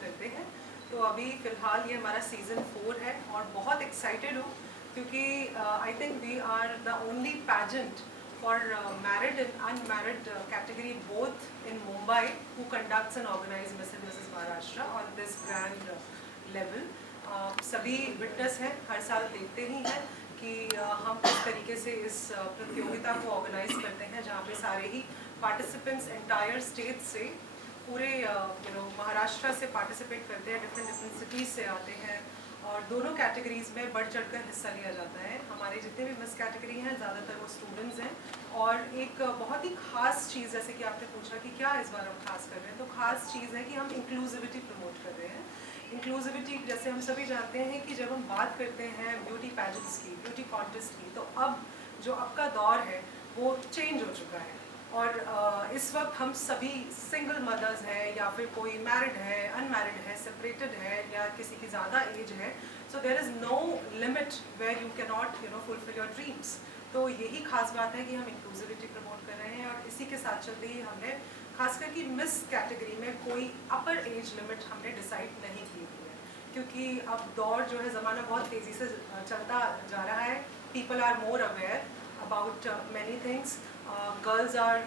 करते हैं। तो अभी फ़िलहाल ये हमारा सीज़न 4 है और बहुत एक्साइटेड हूँ क्योंकि I think we are the only pageant for married and unmarried category both in Mumbai who conducts and organizes Miss and Mrs. Maharashtra on this grand level. सभी विटनेस हैं, हर साल देखते ही हैं कि हम किस तरीके से इस प्रतियोगिता को ऑर्गेनाइज करते हैं, जहाँ पे सारे ही पार्टिसिपेंट्स एंटायर स्टेट से पूरे महाराष्ट्र से पार्टिसिपेट करते हैं, डिफरेंट सिटीज़ से आते हैं और दोनों कैटेगरीज़ में बढ़ चढ़कर हिस्सा लिया जाता है। हमारे जितने भी मिस कैटेगरी हैं ज़्यादातर वो स्टूडेंट्स हैं और एक बहुत ही ख़ास चीज़, जैसे कि आपने पूछा कि क्या इस बार हम खास कर रहे हैं, तो ख़ास चीज़ है कि हम इंक्लूसिविटी प्रमोट कर रहे हैं। इंक्लूसिविटी जैसे हम सभी जानते हैं कि जब हम बात करते हैं ब्यूटी पैजेंट्स की, ब्यूटी कॉन्टेस्ट की, तो अब जो अब का दौर है वो चेंज हो चुका है और इस वक्त हम सभी सिंगल मदर्स हैं या फिर कोई मैरिड है, अनमैरिड है, सेपरेटेड है या किसी की ज़्यादा एज है, so there is no limit where you can not fulfil your dreams. तो यही खास बात है कि हम इंक्लूसिविटी प्रमोट कर रहे हैं और इसी के साथ चलते ही हमने खासकर कि मिस कैटेगरी में कोई अपर एज लिमिट हमने डिसाइड नहीं की हुई है, क्योंकि अब दौर जो है ज़माना बहुत तेज़ी से चलता जा रहा है। People are more aware about many things, girls are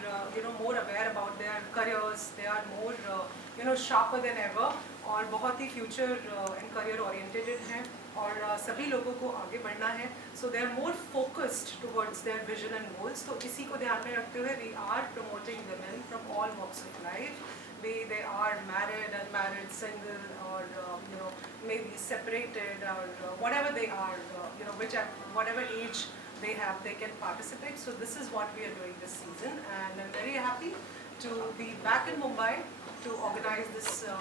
more aware about their careers, they are more sharper than ever और बहुत ही फ्यूचर एंड करियर ओरिएंटेड हैं और सभी लोगों को आगे बढ़ना है, so they are more focused towards their vision and goals. तो इसी को ध्यान में रखते हुए we are promoting women from all walks of life, be they are married, unmarried, single, or maybe separated, or whatever they are, whatever age they have, they can participate. So this is what we are doing this season, and I'm very happy to be back in Mumbai to organize this a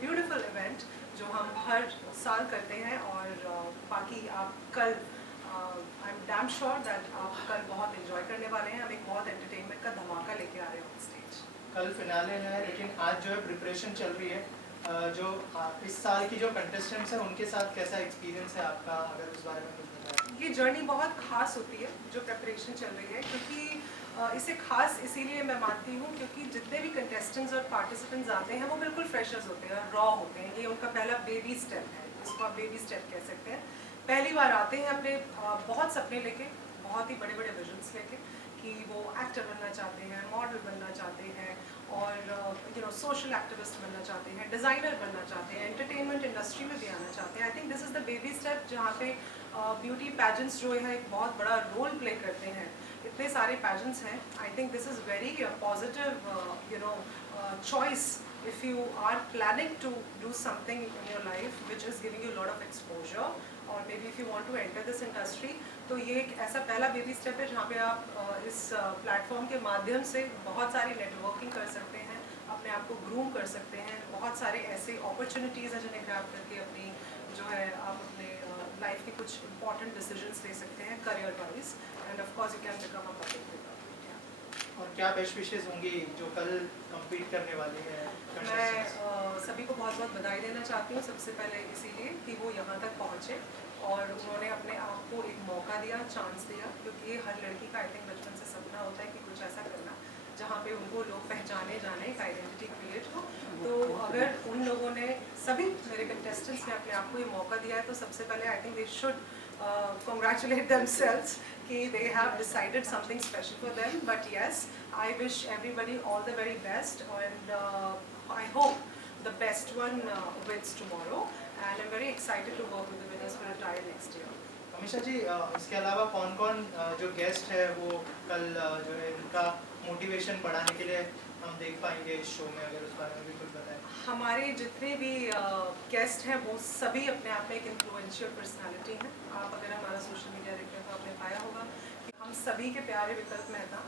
beautiful event जो हम हर साल करते हैं और बाकी आप कल I'm damn sure that आप कल बहुत enjoy करने वाले हैं। हम एक बहुत entertainment का धमाका लेके आ रहे हैं on stage। कल फिनाले है, लेकिन आज जो है प्रिपरेशन चल रही है, जो इस साल की जो कंटेस्टेंट्स हैं उनके साथ कैसा एक्सपीरियंस है आपका, अगर उस बारे में कुछ बताएं। ये जर्नी बहुत ख़ास होती है जो प्रिपरेशन चल रही है, क्योंकि इसे ख़ास इसीलिए मैं मानती हूँ क्योंकि जितने भी कंटेस्टेंट्स और पार्टिसिपेंट्स आते हैं वो बिल्कुल फ्रेशर्स होते हैं, रॉ होते हैं। ये उनका पहला बेबी स्टेप है, इसको आप बेबी स्टेप कह सकते हैं। पहली बार आते हैं अपने बहुत सपने लेके, बहुत ही बड़े बड़े विजन्स लेके कि वो एक्टर बनना चाहते हैं, मॉडल बनना चाहते हैं और सोशल एक्टिविस्ट बनना चाहते हैं, डिज़ाइनर बनना चाहते हैं, एंटरटेनमेंट इंडस्ट्री में भी आना चाहते हैं। I think this is the baby step जहाँ पे ब्यूटी पैजेंट्स जो है एक बहुत बड़ा रोल प्ले करते हैं। इतने सारे पैजेंट्स हैं, I think this is very positive choice if you are planning to do something in your life which is giving you a lot of exposure, or maybe if you want to enter this industry, तो ये एक ऐसा पहला baby step है जहाँ पे आप इस प्लेटफॉर्म के माध्यम से बहुत सारी नेटवर्किंग कर सकते हैं, अपने आप को ग्रूम कर सकते हैं। बहुत सारे ऐसे अपॉर्चुनिटीज़ हैं जिन्हें ग्रैब करके अपनी जो है आप अपने लाइफ के कुछ इंपॉर्टेंट डिसीजंस ले सकते हैं career wise, end of course you can become a public figure. और क्या बेस्ट विशेस होंगी जो कल कम्पीट करने वाली है? मैं सभी को बहुत बहुत बधाई देना चाहती हूँ, सबसे पहले इसीलिए कि वो यहाँ तक पहुँचे और उन्होंने अपने आप को एक मौका दिया, चांस दिया, क्योंकि ये हर लड़की का आई थिंक बचपन से सपना होता है कि कुछ ऐसा करना जहाँ पे उनको लोग पहचाने जाने, एक आइडेंटिटी क्रिएट हो। तो अगर उन लोगों ने, सभी मेरे कंटेस्टेंट्स ने अपने आप को ये मौका दिया है, तो सबसे पहले I think they should congratulate themselves कि they have decided something special for them. But yes, I wish everybody all the very best, and I hope the best one wins tomorrow, and I'm very excited to work with the winners for entire next year. Amisha ji, इसके अलावा कौन कौन जो गेस्ट है वो कल जो है उनका मोटिवेशन बढ़ाने के लिए हम देख पाएंगे इस शो में, अगर उस बारे में भी कुछ बताएं। हमारे जितने भी गेस्ट हैं वो सभी अपने आप में एक इन्फ्लुएंशियल पर्सनालिटी हैं। आप अगर हमारा सोशल मीडिया देखते हैं तो आपने पाया होगा कि हम सभी के प्यारे विकल्प मेहता,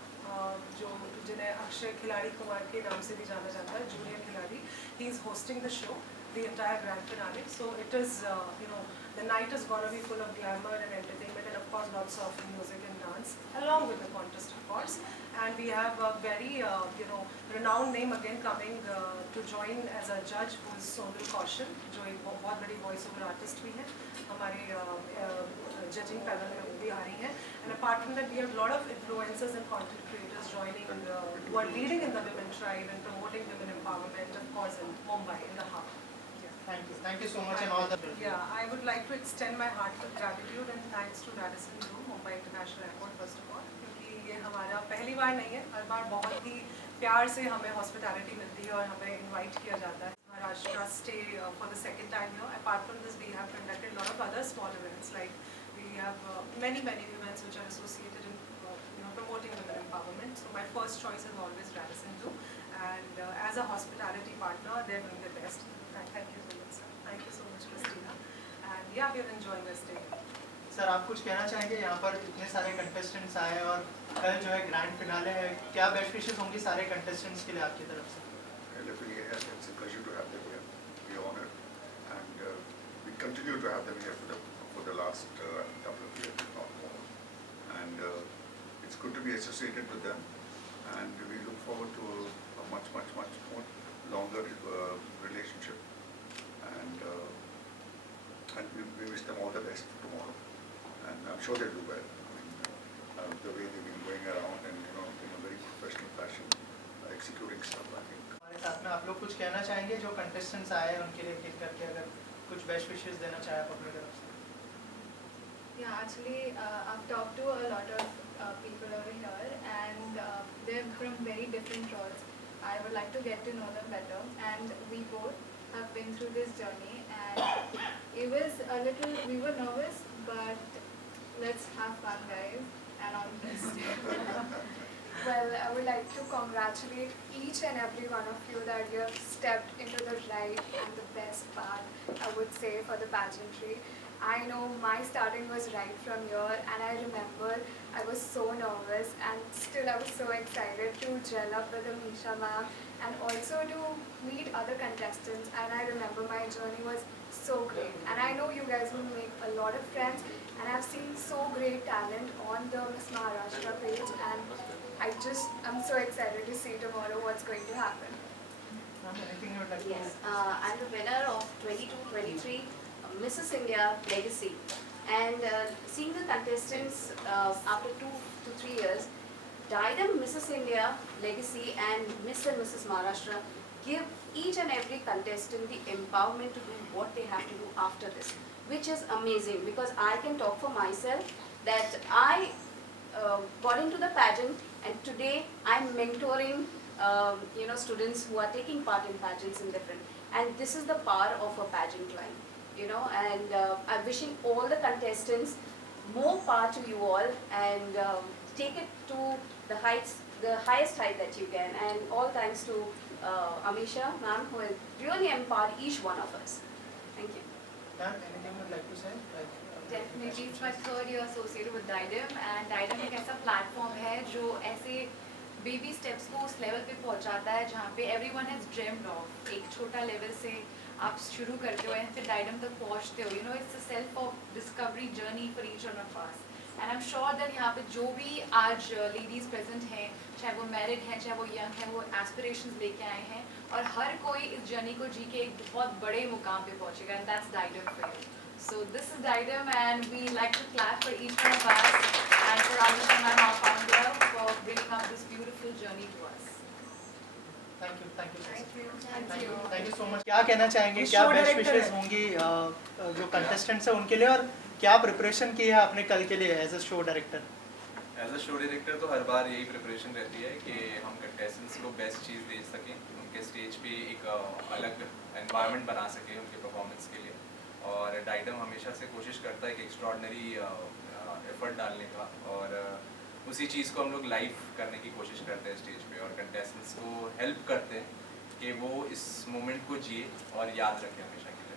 जो जिन्हें अक्षय खिलाड़ी कुमार के नाम से भी जाना जाता है, जूनियर खिलाड़ी, he is hosting the show, the entire grand finale. So it is, the night is going to be full of glamour and entertainment, and of course lots of music and dance, along with the contest of course. And we have a very, renowned name again coming to join as a judge, who is Sonal Kaushal, जो एक बहुत बड़ी voice over artist भी है, हमारे judging panel में वो भी आ रही हैं. And apart from that, we have a lot of influencers and content creators joining, who are leading in the women tribe and promoting women empowerment, of course, in Mumbai, in the hub. Thank you so much and all the best. Yeah, I would like to extend my heartfelt gratitude and thanks to Radisson Blu, Mumbai International Airport first of all, क्योंकि ये हमारा पहली बार नहीं है, हर बार बहुत ही प्यार से हमें हॉस्पिटैलिटी मिलती है और हमें इनवाइट किया जाता है. Maharashtra stay for the second time here. Apart from this, we have conducted a lot of other small events, like we have many events which are associated in promoting women empowerment. So my first choice is always Radisson Blu, and as a hospitality partner, they're doing their best. Thank you so much, sir. Thank you so much, Christina. And yeah, we are enjoying our stay. Sir आप कुछ कहना चाहेंगे, यहाँ पर इतने सारे कंटेस्टेंट्स आए और कल जो है ग्रैंड फिनाले है, क्या बेस्ट विशेस होंगी सारे कंटेस्टेंट्स के लिए आपकी तरफ से? Definitely, yes, it's a pleasure to have them here. We are honored, and we continue to have them here for the last couple of years, if not more. And it's good to be associated with them, and we look forward to a much more longer relationship. And we wish them all the best for tomorrow, and I'm sure they'll do well. I mean, the way they've been going around and in a very professional fashion, executing stuff, I think. हमारे साथ में आप लोग कुछ कहना चाहेंगे जो कंटेस्टेंट्स आए हैं उनके लिए एक करके, अगर कुछ बेस्ट विशेस देना चाहे आप अपनी तरफ से? Yeah, actually, I've talked to a lot of people over here, and they're from very different roles. I would like to get to know them better, and we both have been through this journey, and it was a little, we were nervous, but let's have fun, guys, and all the best. Well, I would like to congratulate each and every one of you that you have stepped into the right and the best path, I would say, for the pageantry. I know my starting was right from here, and I remember I was so nervous, and still I was so excited to gel up with Amisha ma'am and also to meet other contestants, and I remember my journey was so great, and I know you guys will make a lot of friends, and I've seen so great talent on the Miss Maharashtra page, and I'm so excited to see tomorrow what's going to happen. Ma'am, anything you would like to? Yes, I'm the winner of 22-23 Mrs. India Legacy, and seeing the contestants after 2 to 3 years, Diadem Mrs. India Legacy and Miss and Mrs. Maharashtra give each and every contestant the empowerment to do what they have to do after this, which is amazing, because I can talk for myself that I got into the pageant, and today I'm mentoring students who are taking part in pageants in different, and this is the power of a pageant line, and I'm wishing all the contestants more power to you all, and take it to the heights, the highest height that you can, and all thanks to Amisha ma'am, who has really empowered each one of us. Thank you. Ma'am, anything you would like to say? Definitely, it's my third year associated with Diadem, and Diadem एक ऐसा प्लेटफॉर्म है जो ऐसे baby steps को उस लेवल पे पहुंचाता है जहाँ पे एवरीवन हैज ड्रीम्ड ऑफ, एक छोटा लेवल से आप शुरू करते हो एंड फिर डायडम तक पहुँचते हो. It's a self of discovery journey for each one of us, and I am sure that यहाँ पे जो भी आज लेडीज़ प्रेजेंट हैं, चाहे वो मैरिड हैं चाहे वो यंग हैं, वो एस्पिरेशंस लेके आए हैं, और हर कोई इस जर्नी को जी के एक बहुत बड़े मुकाम पे पहुँचेगा, and that's diadem for you. So this is Diadem, and we like to clap for each one of us and for Amisha ma'am, our founder, for bringing up this beautiful journey to us. Thank you. Thank you. Thank you so much. क्या कहना चाहेंगे, क्या best wishes होंगी जो कंटेस्टेंट्स हैं उनके लिए, और क्या प्रिपरेशन की है आपने कल के लिए as a show director? As a show director तो हर बार यही प्रिपरेशन रहती है कि हम कंटेस्टेंट्स को बेस्ट चीज़ दे सकें, उनके स्टेज पे एक अलग एनवायरनमेंट बना सकें उनके परफॉर्मेंस के लिए, और डायडम हमेशा से कोशिश करता है कि एक्स्ट्रॉर्डनरी एफर्ट डालने का, और उसी चीज़ को हम लोग लाइव करने की कोशिश करते हैं स्टेज पे, और कंटेस्टेंट्स को हेल्प करते हैं कि वो इस मोमेंट को जिए और याद रखें हमेशा के लिए.